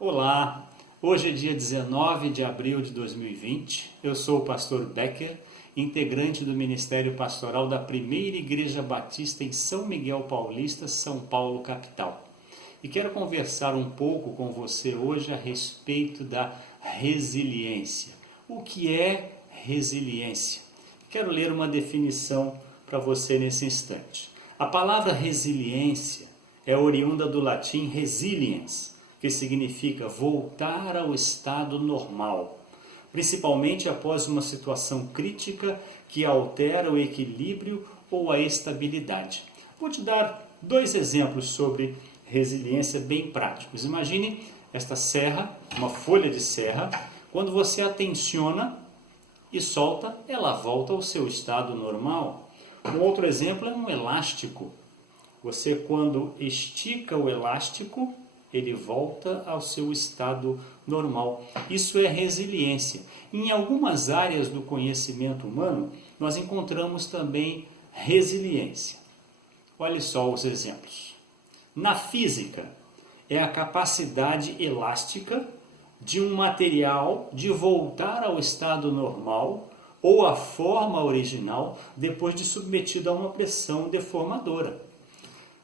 Olá, hoje é dia 19 de abril de 2020. Eu sou o pastor Becker, integrante do Ministério Pastoral da Primeira Igreja Batista em São Miguel Paulista, São Paulo, capital. E quero conversar um pouco com você hoje a respeito da resiliência. O que é resiliência? Quero ler uma definição para você nesse instante. A palavra resiliência é oriunda do latim resiliens, que significa voltar ao estado normal, principalmente após uma situação crítica que altera o equilíbrio ou a estabilidade. Vou te dar dois exemplos sobre resiliência bem práticos. Imagine esta serra, uma folha de serra, quando você a tensiona e solta, ela volta ao seu estado normal. Um outro exemplo é um elástico. Você, quando estica o elástico, ele volta ao seu estado normal. Isso é resiliência. Em algumas áreas do conhecimento humano, nós encontramos também resiliência. Olhe só os exemplos. Na física, é a capacidade elástica de um material de voltar ao estado normal ou à forma original depois de submetido a uma pressão deformadora.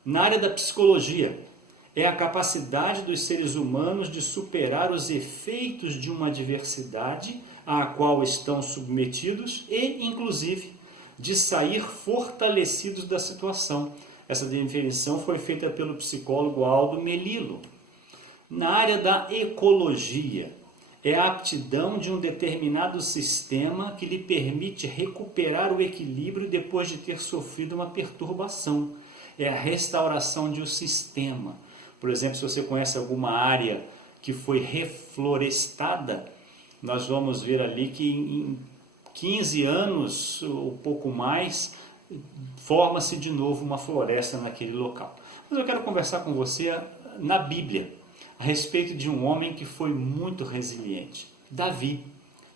Na área da psicologia, é a capacidade dos seres humanos de superar os efeitos de uma adversidade à qual estão submetidos e, inclusive, de sair fortalecidos da situação. Essa definição foi feita pelo psicólogo Aldo Melillo. Na área da ecologia, é a aptidão de um determinado sistema que lhe permite recuperar o equilíbrio depois de ter sofrido uma perturbação. É a restauração de um sistema. Por exemplo, se você conhece alguma área que foi reflorestada, nós vamos ver ali que em 15 anos, ou pouco mais, forma-se de novo uma floresta naquele local. Mas eu quero conversar com você na Bíblia, a respeito de um homem que foi muito resiliente. Davi,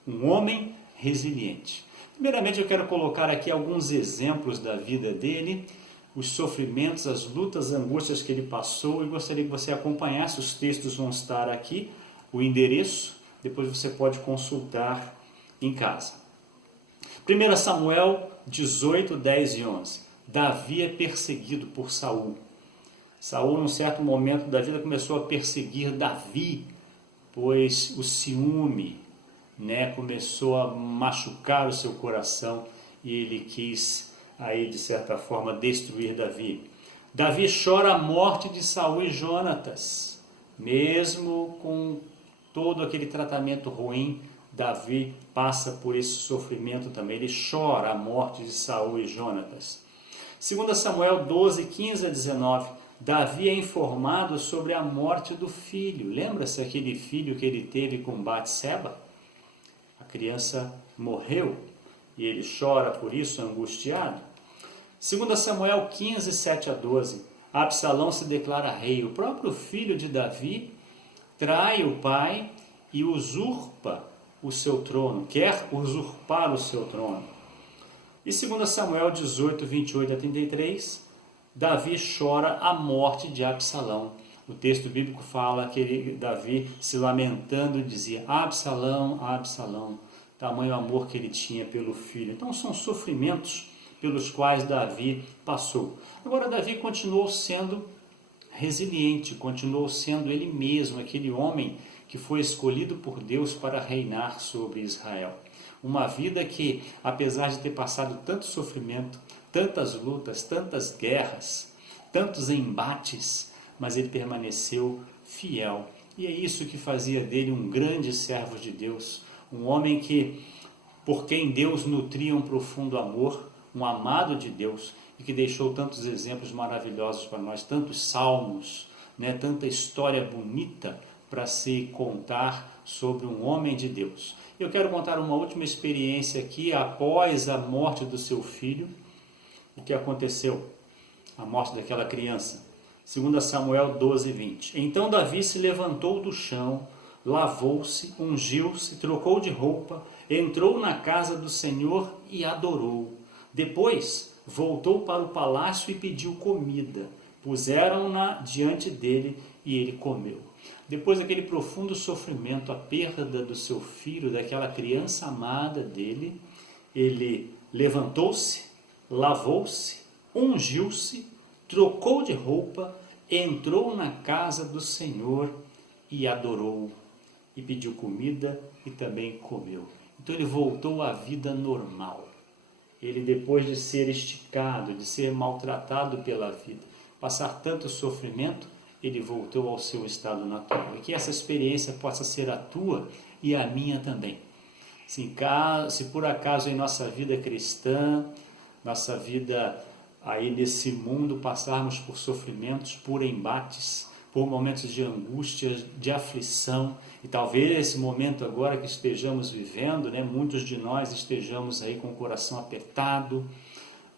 um homem resiliente. Primeiramente, eu quero colocar aqui alguns exemplos da vida dele, os sofrimentos, as lutas, as angústias que ele passou, e gostaria que você acompanhasse. Os textos vão estar aqui, o endereço, depois você pode consultar em casa. 1 Samuel 18, 10 e 11. Davi é perseguido por Saul. Saul, num certo momento da vida, começou a perseguir Davi, pois o ciúme, começou a machucar o seu coração e ele quis aí, de certa forma, destruir Davi. Davi chora a morte de Saul e Jonatas. Mesmo com todo aquele tratamento ruim, Davi passa por esse sofrimento também. Ele chora a morte de Saul e Jonatas. 2 Samuel 12, 15 a 19. Davi é informado sobre a morte do filho. Lembra-se aquele filho que ele teve com Batseba? A criança morreu. E ele chora por isso, angustiado. 2 Samuel 15, 7 a 12. Absalão se declara rei. O próprio filho de Davi trai o pai e usurpa o seu trono. Quer usurpar o seu trono. E 2 Samuel 18, 28 a 33. Davi chora a morte de Absalão. O texto bíblico fala que Davi, se lamentando, dizia: Absalão, Absalão. Tamanho amor que ele tinha pelo filho. Então são sofrimentos pelos quais Davi passou. Agora Davi continuou sendo resiliente, continuou sendo ele mesmo, aquele homem que foi escolhido por Deus para reinar sobre Israel. Uma vida que, apesar de ter passado tanto sofrimento, tantas lutas, tantas guerras, tantos embates, mas ele permaneceu fiel. E é isso que fazia dele um grande servo de Deus, um homem por quem Deus nutria um profundo amor, um amado de Deus, e que deixou tantos exemplos maravilhosos para nós, tantos salmos, tanta história bonita para se contar sobre um homem de Deus. Eu quero contar uma última experiência aqui, após a morte do seu filho, o que aconteceu, a morte daquela criança. 2 Samuel 12, 20. Então Davi se levantou do chão, lavou-se, ungiu-se, trocou de roupa, entrou na casa do Senhor e adorou. Depois voltou para o palácio e pediu comida. Puseram-na diante dele e ele comeu. Depois daquele profundo sofrimento, a perda do seu filho, daquela criança amada dele, ele levantou-se, lavou-se, ungiu-se, trocou de roupa, entrou na casa do Senhor e adorou, e pediu comida e também comeu. Então ele voltou à vida normal. Ele, depois de ser esticado, de ser maltratado pela vida, passar tanto sofrimento, ele voltou ao seu estado natural. E que essa experiência possa ser a tua e a minha também. Se por acaso em nossa vida cristã, nossa vida aí nesse mundo, passarmos por sofrimentos, por embates, por momentos de angústia, de aflição, e talvez esse momento agora que estejamos vivendo, muitos de nós estejamos aí com o coração apertado,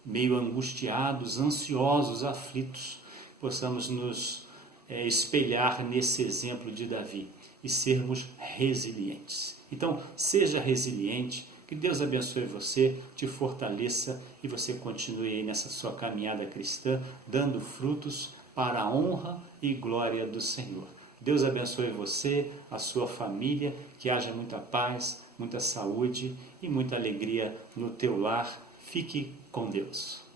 meio angustiados, ansiosos, aflitos, possamos nos espelhar nesse exemplo de Davi e sermos resilientes. Então, seja resiliente, que Deus abençoe você, te fortaleça e você continue aí nessa sua caminhada cristã, dando frutos para a honra e glória do Senhor. Deus abençoe você, a sua família, que haja muita paz, muita saúde e muita alegria no teu lar. Fique com Deus.